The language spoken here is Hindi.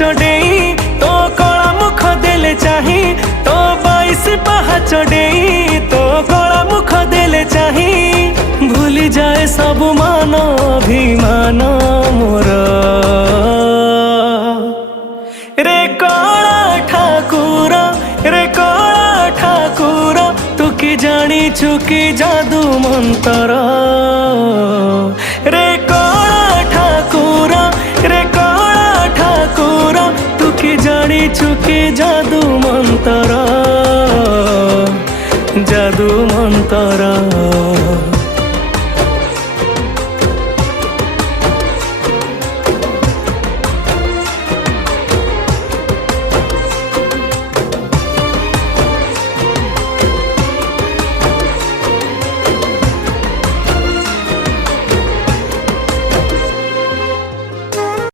पाहाच डेई तो कला मुख देले चाही तो 22 पाहाच डेई तो कला मुख देले चाही भूली जाए सब मान अभिमान मोर रे कला ठाकुर रे कला ठाकुर तू कि जानी चुकी जादू मंतर रे कला ठाकुर रे कला ठाकुर तू कि जानी चुकी जादू मंतर